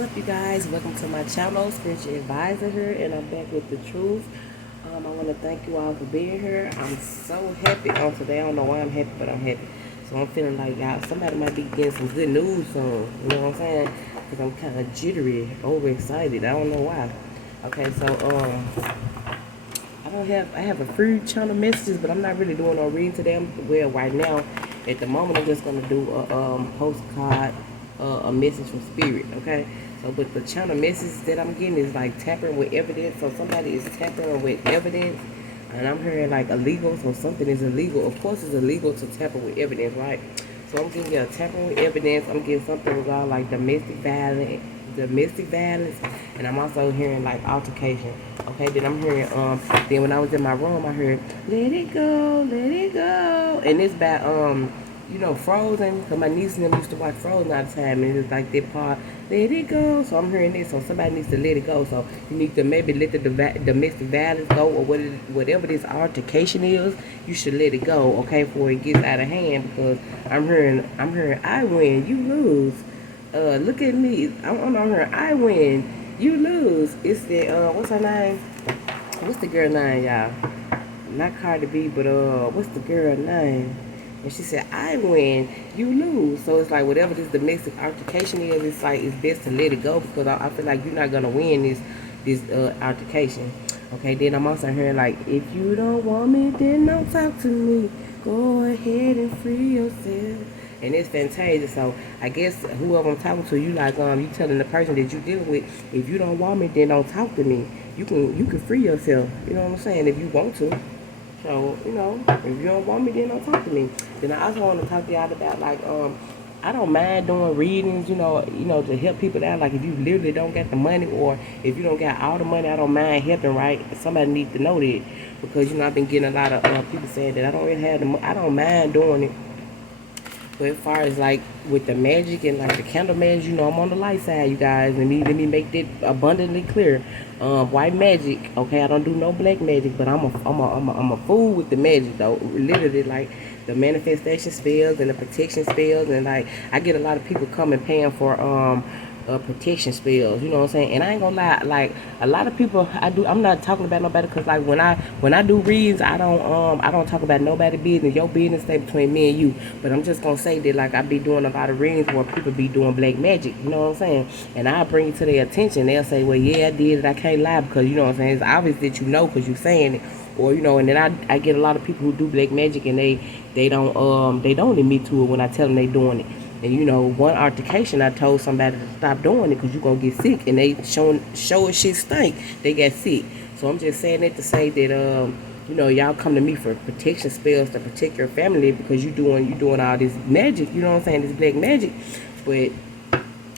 What's up, you guys? Welcome to my channel, Spiritual Advisor here, and I'm back with the truth. I want to thank you all for being here. I'm so happy on today. I don't know why I'm happy, but I'm happy. So I'm feeling like y'all, somebody might be getting some good news soon. You know what I'm saying? Because I'm kind of jittery, overexcited. I don't know why. Okay, so I have a free channel messages, but I'm not really doing no reading to them. Well, right now, at the moment, I'm just gonna do a postcard, a message from spirit. Okay, so but the channel message that I'm getting is like tampering with evidence. So somebody is tampering with evidence, and I'm hearing like illegal. So something is illegal. Of course, it's illegal to tamper with evidence, right? So I'm getting tampering with evidence. I'm getting something about like domestic violence, and I'm also hearing like altercation. Okay, then I'm hearing then when I was in my room I heard let it go, and it's about Frozen, because my niece and them used to watch Frozen all the time, and it was like that part, let it go. So I'm hearing this, so somebody needs to let it go. So you need to maybe let the domestic violence go, or whatever this altercation is, you should let it go, okay, before it gets out of hand. Because I'm hearing I win, you lose. Look at me. I'm on her. I win. You lose. It's the what's her name? What's the girl name, y'all? Not Cardi B, but what's the girl name? And she said, I win, you lose. So it's like whatever this domestic altercation is, it's like it's best to let it go, because I feel like you're not gonna win this altercation. Okay, then I'm also hearing like, if you don't want me, then don't talk to me. Go ahead and free yourself. And it's Fantasia. So I guess whoever I'm talking to, you like you telling the person that you dealing with, if you don't want me, then don't talk to me. You can free yourself. You know what I'm saying? If you want to. So, if you don't want me, then don't talk to me. Then I also want to talk to y'all about like I don't mind doing readings, to help people out. Like if you literally don't get the money, or if you don't got all the money, I don't mind helping, right? Somebody needs to know that, because I've been getting a lot of people saying that I don't really have the money. I don't mind doing it. But as far as like with the magic and like the candle magic, I'm on the light side, you guys. Let me make that abundantly clear. White magic, okay. I don't do no black magic, but I'm a fool with the magic though. Literally, like the manifestation spells and the protection spells, and like I get a lot of people coming paying for protection spells, you know what I'm saying? And I ain't gonna lie, like a lot of people, I'm not talking about nobody, because like when I do reads, I don't talk about nobody business. Your business stay between me and you. But I'm just gonna say that like I be doing a lot of readings where people be doing black magic, you know what I'm saying? And I bring it to their attention. They'll say, well, yeah, I did it, I can't lie, because you know what I'm saying, it's obvious that because you're saying it. Or and then I get a lot of people who do black magic, and they don't admit to it when I tell them they doing it. And one altercation, I told somebody to stop doing it, because you're going to get sick. And they show shit stink. They got sick. So I'm just saying that to say that, y'all come to me for protection spells to protect your family, because you doing all this magic, you know what I'm saying, this black magic. But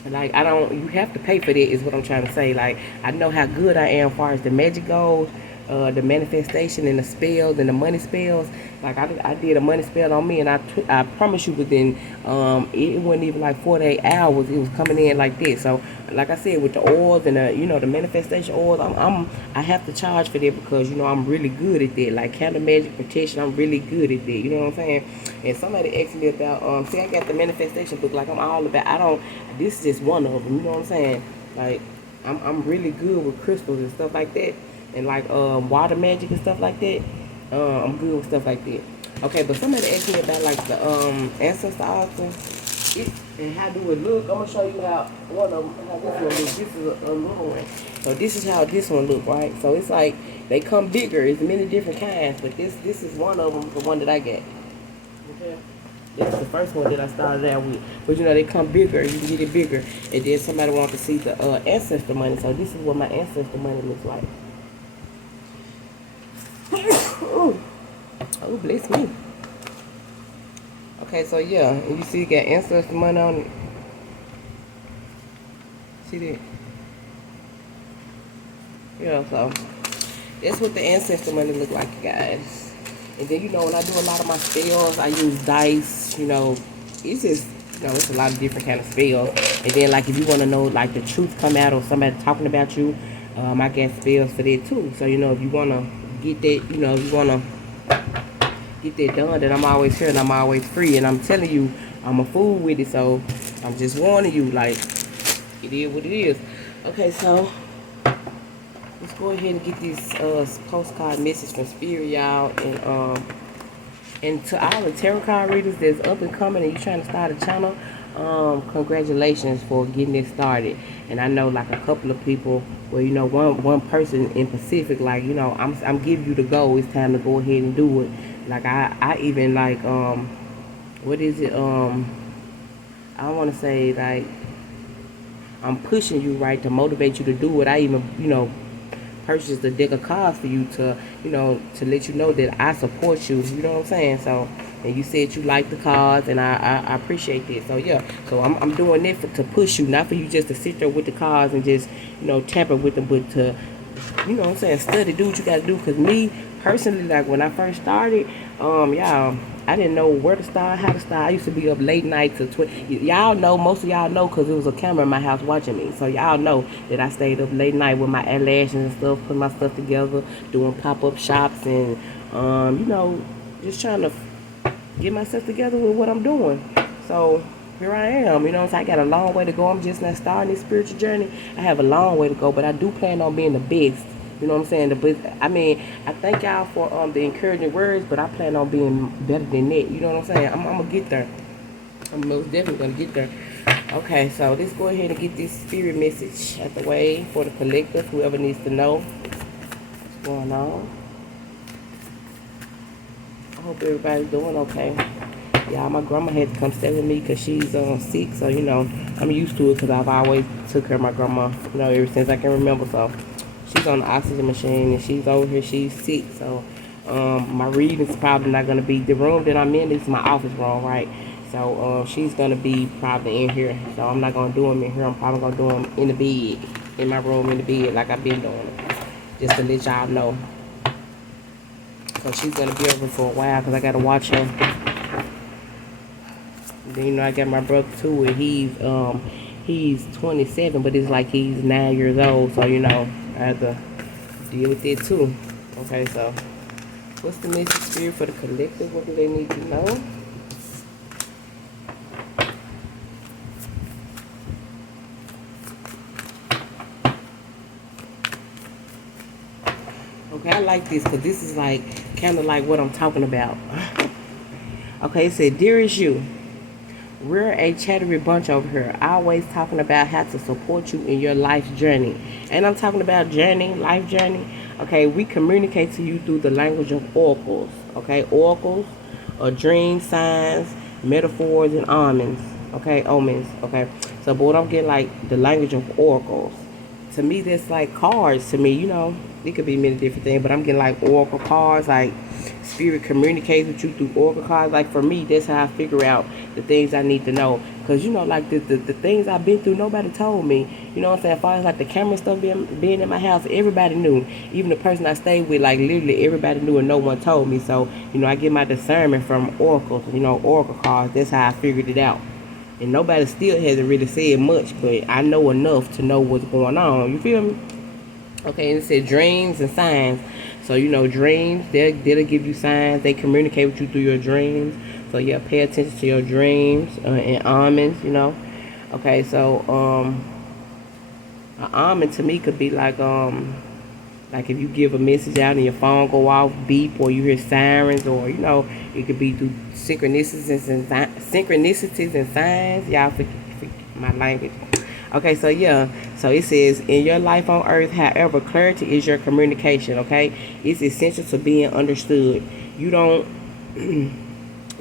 like you have to pay for that, is what I'm trying to say. Like I know how good I am as far as the magic goes, the manifestation and the spells and the money spells. Like I did a money spell on me, and I promise you within it wasn't even like 48 hours, it was coming in like this. So like I said, with the oils and the manifestation oils, I have to charge for that, because I'm really good at that. Like candle magic protection, I'm really good at that. You know what I'm saying? And somebody asked me about see, I got the manifestation book. Like I'm all about. I don't. This is just one of them. You know what I'm saying? Like I'm really good with crystals and stuff like that, and like water magic and stuff like that. I'm good with stuff like that. Okay, but somebody asked me about like the ancestor altar. And how do it look? I'm gonna show you how this one looks. This is a little one. So this is how this one look, right? So it's like they come bigger. It's many different kinds, but this is one of them. The one that I got. Okay. This is the first one that I started out with. But they come bigger. You can get it bigger. And then somebody wants to see the ancestor money. So this is what my ancestor money looks like. Oh, bless me. Okay, so yeah, and you see you got ancestor money on it. See that? Yeah, so that's what the ancestor money look like, guys. And then when I do a lot of my spells, I use dice. It's just it's a lot of different kind of spells. And then like if you want to know like the truth come out, or somebody talking about you, I got spells for that too. So if you want to get that, if you want to get that done, then I'm always here and I'm always free. And I'm telling you, I'm a fool with it. So I'm just warning you, like it is what it is. Okay, so let's go ahead and get this postcard message from Spirit, y'all. And to all the tarot card readers that's up and coming and you trying to start a channel, congratulations for getting it started. And I know like a couple of people, well, you know, one person in Pacific, like, you know, I'm giving you the go. It's time to go ahead and do it. Like I even like what is it? I want to say like I'm pushing you, right, to motivate you to do it. I even, you know, purchase the deck of cards for you to, you know, to let you know that I support you. You know what I'm saying? So, and you said you like the cards, and I appreciate that. So yeah, so I'm doing it to push you, not for you just to sit there with the cards and just, you know, tamper with them, but to, you know what I'm saying, study, do what you got to do. Because me personally, like when I first started, y'all, I didn't know where to start, how to start. I used to be up late night to y'all know, most of y'all know, because there was a camera in my house watching me. So y'all know that I stayed up late night with my eyelashes and stuff, putting my stuff together, doing pop-up shops, and you know, just trying to get myself together with what I'm doing. So here I am, you know, so I got a long way to go. I'm just not starting this spiritual journey. I have a long way to go, but I do plan on being the best. You know what I'm saying? I mean, I thank y'all for the encouraging words, but I plan on being better than that. You know what I'm saying? I'm gonna get there. I'm most definitely gonna get there. Okay, so let's go ahead and get this spirit message out the way for the collective, whoever needs to know what's going on. I hope everybody's doing okay. Yeah, my grandma had to come stay with me because she's sick, so you know I'm used to it because I've always took care of my grandma, you know, ever since I can remember. So she's on the oxygen machine and she's over here. She's sick, so my reading's probably not gonna be the room that I'm in. This is my office room, right? So she's gonna be probably in here. So I'm not gonna do them in here. I'm probably gonna do them in the bed, in my room, in the bed, like I've been doing it, just to let y'all know. So she's gonna be over for a while because I gotta watch her. Then, you know, I got my brother too, and he's 27, but it's like he's 9 years old. So you know, I have to deal with it too. Okay, so what's the message spirit for the collective? What do they need to know? Okay, I like this because this is like kind of like what I'm talking about. Okay, it said, dearest you, we're a chattery bunch over here, always talking about how to support you in your life's journey. And I'm talking about journey, life journey. Okay, we communicate to you through the language of oracles. Okay, oracles are dreams, signs, metaphors, and omens. Okay, omens. Okay, so but what I'm getting like the language of oracles. To me, that's like cards. To me, you know, it could be many different things, but I'm getting like oracle cards, like spirit communicates with you through oracle cards. Like for me, that's how I figure out the things I need to know. Because, you know, like the things I've been through, nobody told me. You know what I'm saying? As far as like the camera stuff being in my house, everybody knew. Even the person I stayed with, like literally everybody knew and no one told me. So, you know, I get my discernment from oracles, you know, oracle cards. That's how I figured it out. And nobody still hasn't really said much, but I know enough to know what's going on. You feel me? Okay, and it said dreams and signs. So, you know, dreams, they'll give you signs. They communicate with you through your dreams. So, yeah, pay attention to your dreams and omens, you know. Okay, so, an omen to me could be like if you give a message out and your phone go off, beep, or you hear sirens, or, you know, it could be through synchronicities and signs. Y'all forget my language. Okay, so yeah, so it says, in your life on earth, however, clarity is your communication, okay? It's essential to being understood. You don't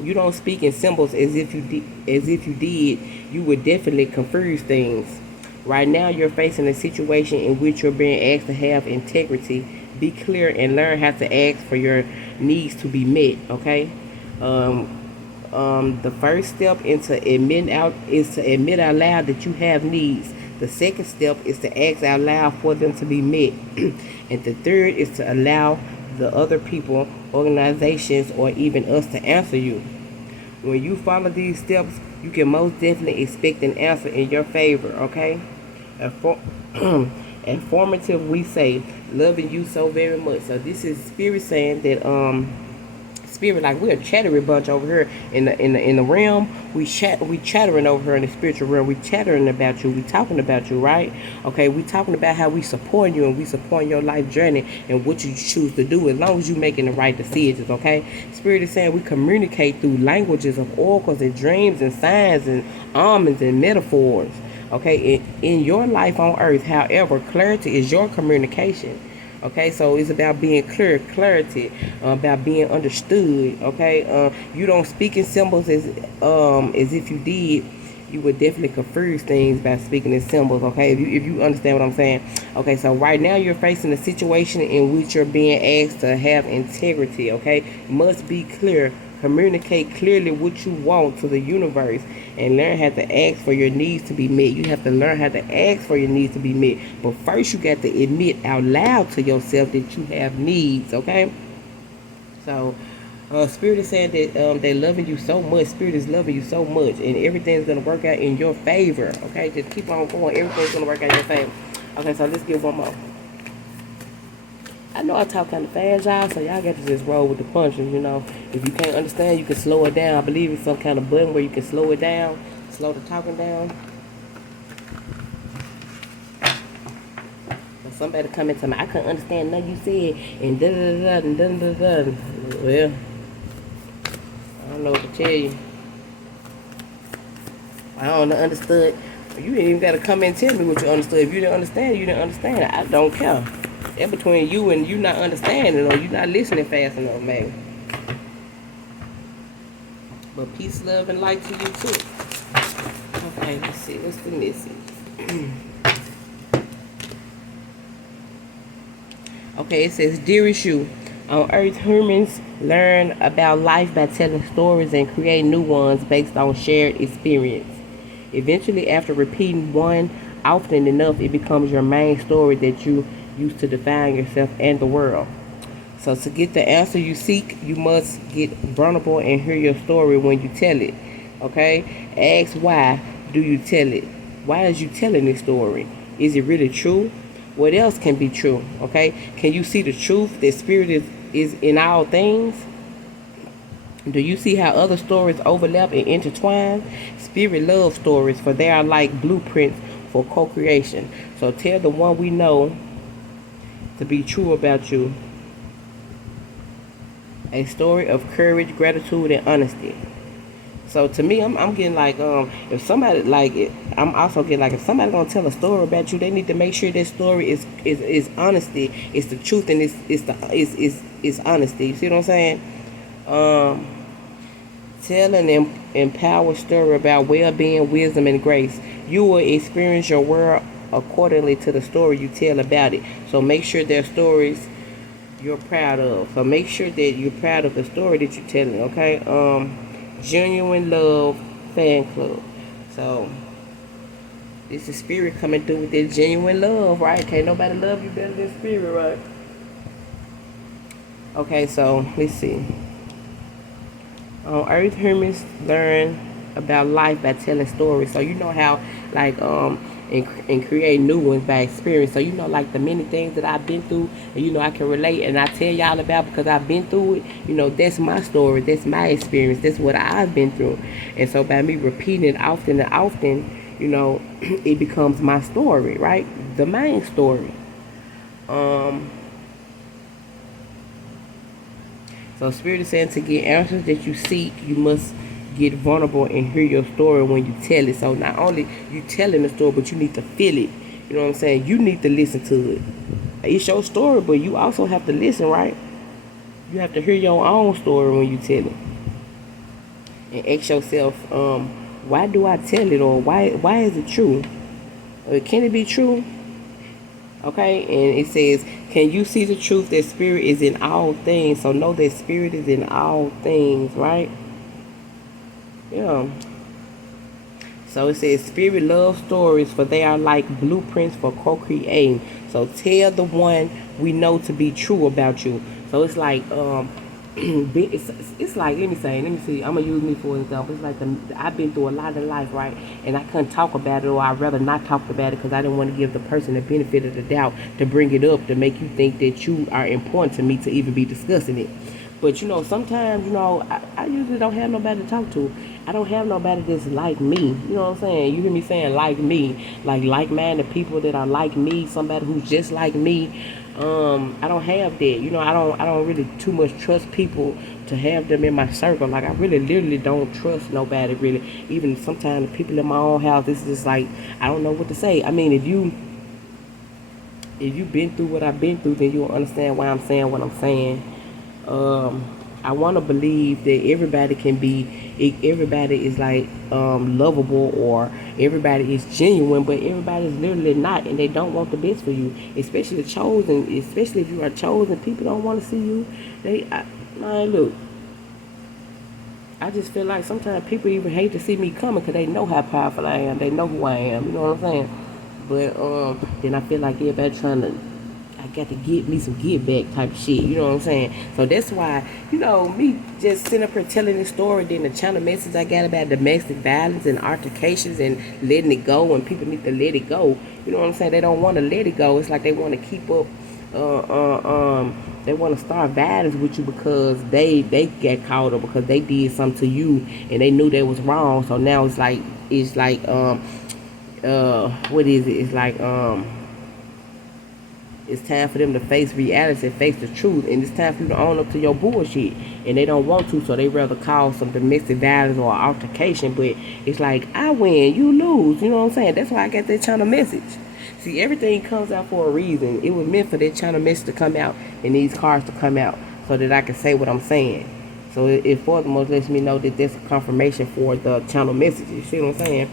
you don't speak in symbols as if you did, you would definitely confuse things. Right now, you're facing a situation in which you're being asked to have integrity, be clear, and learn how to ask for your needs to be met, okay? The first step is to admit out loud that you have needs. The second step is to ask out loud for them to be met. And the third is to allow the other people, organizations, or even us to answer you. When you follow these steps, you can most definitely expect an answer in your favor, okay? Informative, we say, loving you so very much. So this is spirit saying that spirit. Like we're a chattery bunch over here in the realm. We chattering over here in the spiritual realm. We chattering about you. We talking about you, right? Okay, we talking about how we support you and we support your life journey and what you choose to do as long as you making the right decisions. Okay, spirit is saying we communicate through languages of oracles and dreams and signs and omens and metaphors. Okay, in your life on earth, however, clarity is your communication. Okay, so it's about being clear, clarity, about being understood. Okay, you don't speak in symbols as if you did. You would definitely confuse things by speaking in symbols. Okay, if you understand what I'm saying. Okay, so right now you're facing a situation in which you're being asked to have integrity. Okay, must be clear. Communicate clearly what you want to the universe and learn how to ask for your needs to be met. You have to learn how to ask for your needs to be met. But first you got to admit out loud to yourself that you have needs, okay? So Spirit is saying that they're loving you so much. Spirit is loving you so much, and everything's going to work out in your favor, okay? Just keep on going. Everything's going to work out in your favor. Okay, so let's get one more. I know I talk kind of fast, y'all, so y'all got to just roll with the punches, you know. If you can't understand, you can slow it down. I believe it's some kind of button where you can slow it down, slow the talking down. But somebody come into me, I couldn't understand nothing you said, and da-da-da-da, and da-da-da-da. Well, I don't know what to tell you. I don't understood. You ain't even got to come and tell me what you understood. If you didn't understand, you didn't understand. I don't care. That's between you and you not understanding or you not listening fast enough, man. But peace, love, and light to you too. Okay, let's see. What's the message? Okay, it says, Dearest you, on Earth, humans learn about life by telling stories and create new ones based on shared experience. Eventually, after repeating one often enough, it becomes your main story that you use to define yourself and the world. So to get the answer you seek, you must get vulnerable and hear your story when you tell it. Okay? Ask why do you tell it? Why is you telling this story? Is it really true? What else can be true? Okay? Can you see the truth that spirit is in all things? Do you see how other stories overlap and intertwine? Spirit loves stories, for they are like blueprints for co-creation. So tell the one we know to be true about you. A story of courage, gratitude, and honesty. So to me, I'm getting like if somebody like it, I'm also getting like if somebody gonna tell a story about you, they need to make sure that story is honesty, it's the truth, and it's honesty. You see what I'm saying? Tell an empowered story about well-being, wisdom, and grace. You will experience your world accordingly to the story you tell about it. So make sure their stories you're proud of. So make sure that you're proud of the story that you're telling, okay? Genuine Love Fan Club. So this is spirit coming through with this genuine love, right? Can't nobody love you better than spirit, right? Okay, so let's see. On Earth, humans learn about life by telling stories. So you know how, like, and create new ones by experience. So you know, like the many things that I've been through, and you know, I can relate and I tell y'all about because I've been through it. You know, that's my story, that's my experience, that's what I've been through. And so by me repeating it often and often, you know, it becomes my story, right? The main story. So Spirit is saying to get answers that you seek, you must get vulnerable and hear your story when you tell it. So not only you telling the story, but you need to feel it. You know what I'm saying? You need to listen to it. It's your story, but you also have to listen, right? You have to hear your own story when you tell it. And ask yourself, why do I tell it, or why is it true? Or can it be true? Okay, and it says, can you see the truth that spirit is in all things? So know that spirit is in all things, right? Yeah. So it says, spirit loves stories, for they are like blueprints for co-creating. So tell the one we know to be true about you. So it's like, it's like, let me see, I'm gonna use me for example. It's like I've been through a lot in life, right? And I couldn't talk about it, or I'd rather not talk about it because I didn't want to give the person the benefit of the doubt to bring it up to make you think that you are important to me to even be discussing it. But sometimes I usually don't have nobody to talk to. I don't have nobody that's like me. You know what I'm saying? You hear me saying like me, like-minded people that are like me, somebody who's just like me. I don't have that. I don't really too much trust people to have them in my circle. Like, I really literally don't trust nobody really. Even sometimes the people in my own house, this is just like, I don't know what to say. I mean, if you've been through what I've been through, then you'll understand why I'm saying what I'm saying. I want to believe that everybody is like lovable, or everybody is genuine, but everybody is literally not, and they don't want the best for you. Especially the chosen, especially if you are chosen, people don't want to see you. Man, look, I just feel like sometimes people even hate to see me coming because they know how powerful I am. They know who I am. You know what I'm saying? But then I feel like everybody trying to, I got to get me some get back type of shit. You know what I'm saying? So that's why, me just sitting up here telling this story, then the channel message I got about domestic violence and altercations and letting it go, and people need to let it go. You know what I'm saying? They don't want to let it go. It's like they want to keep up. They want to start violence with you because they get caught up because they did something to you and they knew they was wrong. So now it's like what is it? It's like it's time for them to face reality, face the truth, and it's time for you to own up to your bullshit. And they don't want to, so they rather cause some domestic violence or altercation. But it's like, I win, you lose. You know what I'm saying? That's why I got that channel message. See, everything comes out for a reason. It was meant for that channel message to come out and these cards to come out so that I can say what I'm saying. So it furthermore lets me know that there's a confirmation for the channel message. You see what I'm saying?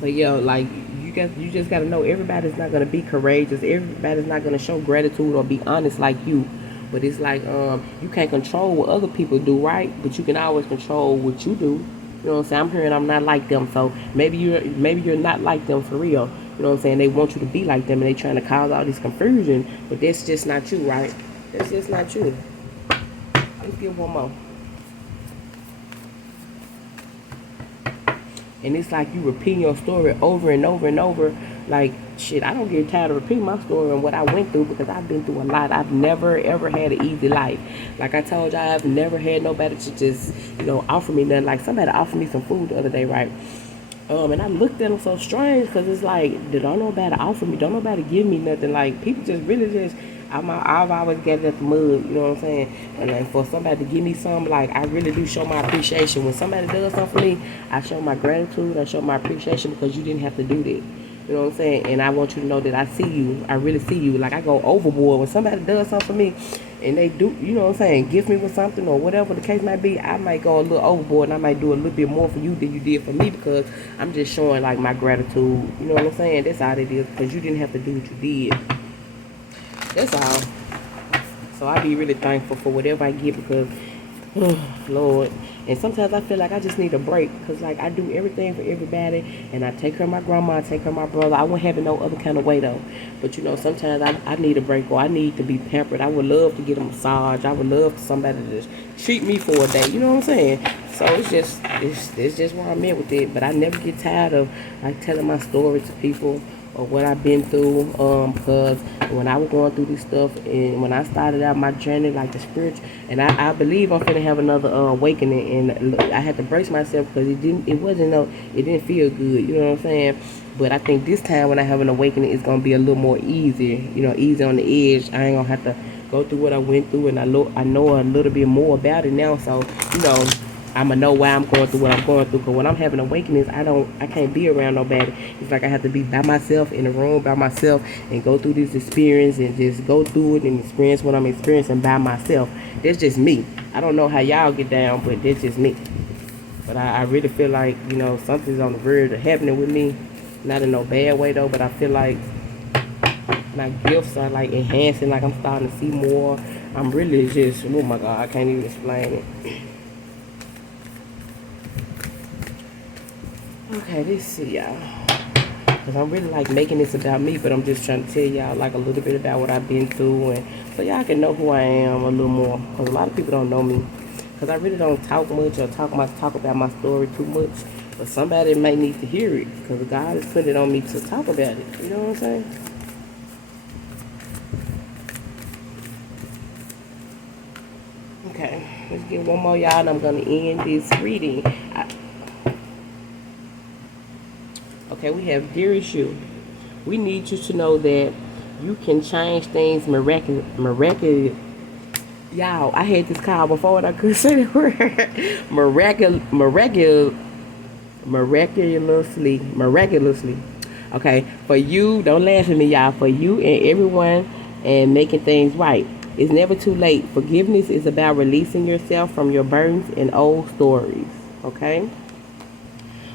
But yeah, like, you just gotta know everybody's not gonna be courageous. Everybody's not gonna show gratitude or be honest like you. But it's like you can't control what other people do, right? But you can always control what you do. You know what I'm saying? I'm hearing I'm not like them, so maybe you're not like them for real. You know what I'm saying? They want you to be like them, and they trying to cause all this confusion, but that's just not you, right? That's just not you. Let's get one more. And it's like you repeating your story over and over and over. Like, shit, I don't get tired of repeating my story and what I went through because I've been through a lot. I've never, ever had an easy life. Like I told y'all, I've never had nobody to just, offer me nothing. Like, somebody offered me some food the other day, right? And I looked at them so strange because it's like, don't nobody offer me, don't nobody give me nothing. Like, people just really just, I've always gathered at the mud, you know what I'm saying? And like, for somebody to give me something, like, I really do show my appreciation. When somebody does something for me, I show my gratitude, I show my appreciation because you didn't have to do that. You know what I'm saying? And I want you to know that I see you. I really see you. Like, I go overboard. When somebody does something for me and they do, you know what I'm saying, gift me with something or whatever the case might be, I might go a little overboard and I might do a little bit more for you than you did for me because I'm just showing, like, my gratitude. You know what I'm saying? That's all it is, because you didn't have to do what you did. That's all. So I be really thankful for whatever I get because, Lord. And sometimes I feel like I just need a break because, like, I do everything for everybody, and I take care of my grandma, I take care of my brother. I wouldn't have it no other kind of way, though. But, sometimes I need a break, or I need to be pampered. I would love to get a massage. I would love for somebody to just treat me for a day. You know what I'm saying? So it's just where I'm at with it. But I never get tired of, like, telling my story to people or what I've been through, because when I was going through this stuff and when I started out my journey, like the spiritual, and I believe I'm finna have another awakening, and I had to brace myself because it didn't feel good, you know what I'm saying? But I think this time when I have an awakening, it's gonna be a little more easy, easy on the edge. I ain't gonna have to go through what I went through, and I know a little bit more about it now, so I'm gonna know why I'm going through what I'm going through. Because when I'm having awakenings, I can't be around nobody. It's like I have to be by myself in the room by myself and go through this experience and just go through it and experience what I'm experiencing by myself. That's just me. I don't know how y'all get down, but that's just me. But I really feel like something's on the verge of happening with me. Not in no bad way though, but I feel like my gifts are like enhancing. Like I'm starting to see more. I'm really just, oh my God, I can't even explain it. Okay, let's see, y'all. Because I'm really, like, making this about me, but I'm just trying to tell y'all, like, a little bit about what I've been through, and so y'all can know who I am a little more. Because a lot of people don't know me. Because I really don't talk much or talk about my story too much. But somebody might need to hear it. Because God has put it on me to talk about it. You know what I'm saying? Okay, let's get one more, y'all, and I'm going to end this reading. Okay, we have, dearest you, we need you to know that you can change things miraculous. Y'all, I had this call before and I couldn't say the word. Miraculously. Okay, for you, don't laugh at me, y'all. For you and everyone, and making things right. It's never too late. Forgiveness is about releasing yourself from your burdens and old stories. Okay,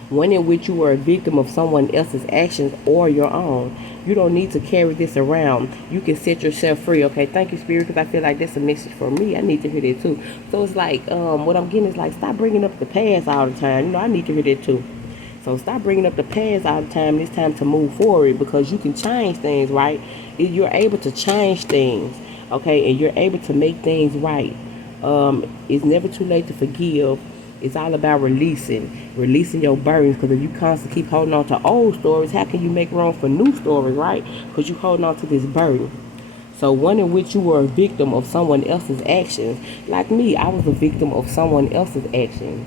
one in which you were a victim of someone else's actions or your own. You don't need to carry this around. You can set yourself free. Okay, thank you, Spirit, because I feel like that's a message for me. I need to hear that too. So it's like, what I'm getting is like, stop bringing up the past all the time. I need to hear that too. So stop bringing up the past all the time. It's time to move forward because you can change things, right? You're able to change things, okay, and you're able to make things right. It's never too late to forgive. It's all about releasing your burdens. Because if you constantly keep holding on to old stories, how can you make room for new stories, right? Because you holding on to this burden. So one in which you were a victim of someone else's actions. Like me, I was a victim of someone else's actions.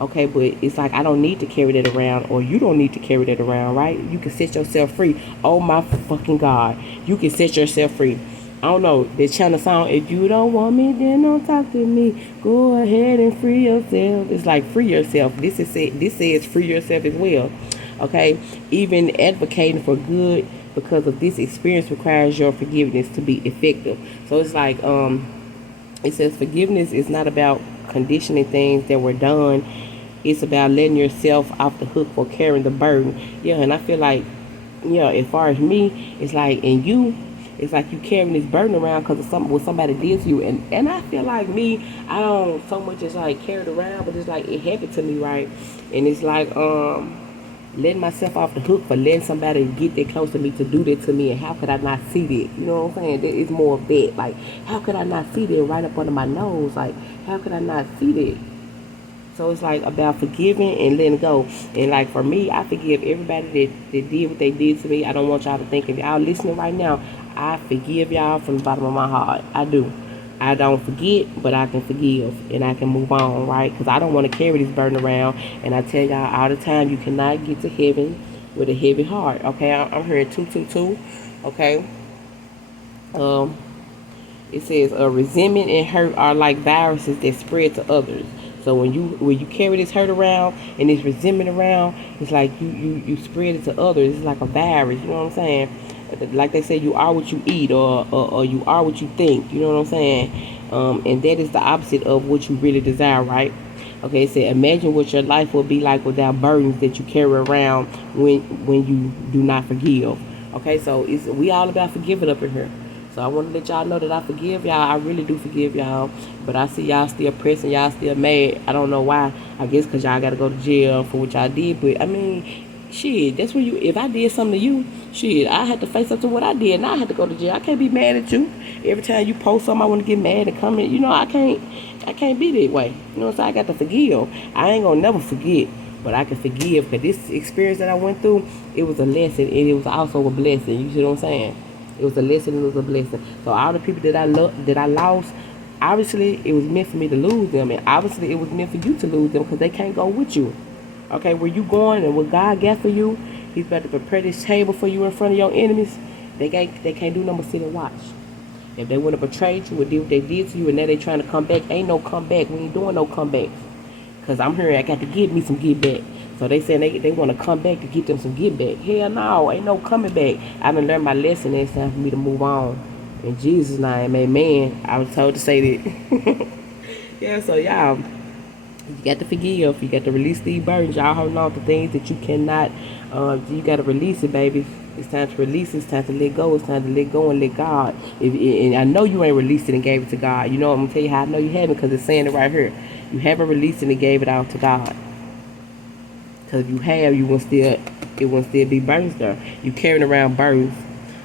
Okay, but it's like I don't need to carry that around, or you don't need to carry that around, right? You can set yourself free. Oh my fucking God. You can set yourself free. I don't know, they chant a song, if you don't want me, then don't talk to me. Go ahead and free yourself. It's like free yourself. This says free yourself as well. Okay? Even advocating for good because of this experience requires your forgiveness to be effective. So it's like it says forgiveness is not about conditioning things that were done. It's about letting yourself off the hook for carrying the burden. Yeah, and I feel like, yeah, as far as me, it's like, and you, it's like you carrying this burden around because of something what somebody did to you. And I feel like me, I don't so much as like carry it around, but it's like it happened to me, right? And it's like letting myself off the hook for letting somebody get that close to me to do that to me. And how could I not see that? You know what I'm saying? It's more of that. Like, how could I not see that right up under my nose? Like, how could I not see that? So it's like about forgiving and letting go. And like for me, I forgive everybody that did what they did to me. I don't want y'all to think, if y'all listening right now, I forgive y'all from the bottom of my heart. I do. I don't forget, but I can forgive and I can move on, right? Because I don't want to carry this burden around. And I tell y'all all the time, you cannot get to heaven with a heavy heart. Okay, I'm here at 222. Okay. It says resentment and hurt are like viruses that spread to others. So when you carry this hurt around and this resentment around, it's like you spread it to others. It's like a virus. You know what I'm saying? Like they say, you are what you eat, or you are what you think. You know what I'm saying? And that is the opposite of what you really desire, right? Okay, it said, imagine what your life will be like without burdens that you carry around when you do not forgive. Okay, so we all about forgiving up in here. So I want to let y'all know that I forgive y'all. I really do forgive y'all. But I see y'all still pressing. Y'all still mad. I don't know why. I guess because y'all got to go to jail for what y'all did. But, I mean, shit, that's when if I did something to you, shit, I had to face up to what I did. And I had to go to jail. I can't be mad at you. Every time you post something, I want to get mad and comment. You know, I can't be that way. You know what I'm saying? I got to forgive. I ain't going to never forget. But I can forgive. Because this experience that I went through, it was a lesson. And it was also a blessing. You see what I'm saying? It was a lesson. It was a blessing. So all the people that I lost, obviously it was meant for me to lose them, and obviously it was meant for you to lose them because they can't go with you. Okay, where you going and what God got for you, He's about to prepare this table for you in front of your enemies. They can't do nothing but sit and watch. If they would have betrayed you and did what they did to you, and now they trying to come back, ain't no comeback. We ain't doing no comeback. Cause I'm here, I got to give me some get back. So they saying they want to come back to get them some get back. Hell no, ain't no coming back. I done learned my lesson. It's time for me to move on. In Jesus' name, amen. I was told to say that. Yeah, so y'all, you got to forgive. You got to release these burdens. Y'all holding on to things that you cannot. You got to release it, baby. It's time to release it. It's time to let go. It's time to let go and let God. And I know you ain't released it and gave it to God. You know, I'm going to tell you how I know you haven't, because it's saying it right here. You haven't released it and gave it out to God. Because if you have, it will still be burdens there. You carrying around burdens.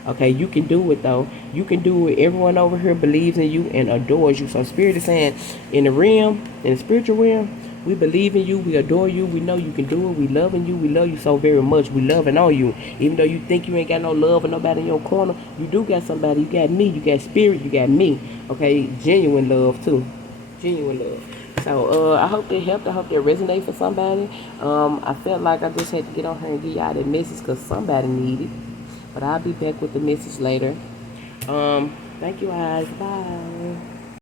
Okay, you can do it though. You can do it. Everyone over here believes in you and adores you. So Spirit is saying, in the spiritual realm, we believe in you, we adore you, we know you can do it, we loving you, we love you so very much, we loving on you. Even though you think you ain't got no love or nobody in your corner, you do got somebody. You got me, you got Spirit, you got me. Okay, genuine love too. Genuine love. So I hope that helped. I hope that resonate for somebody. I felt like I just had to get on here and give y'all that message because somebody needed. But I'll be back with the message later. Thank you guys. Bye.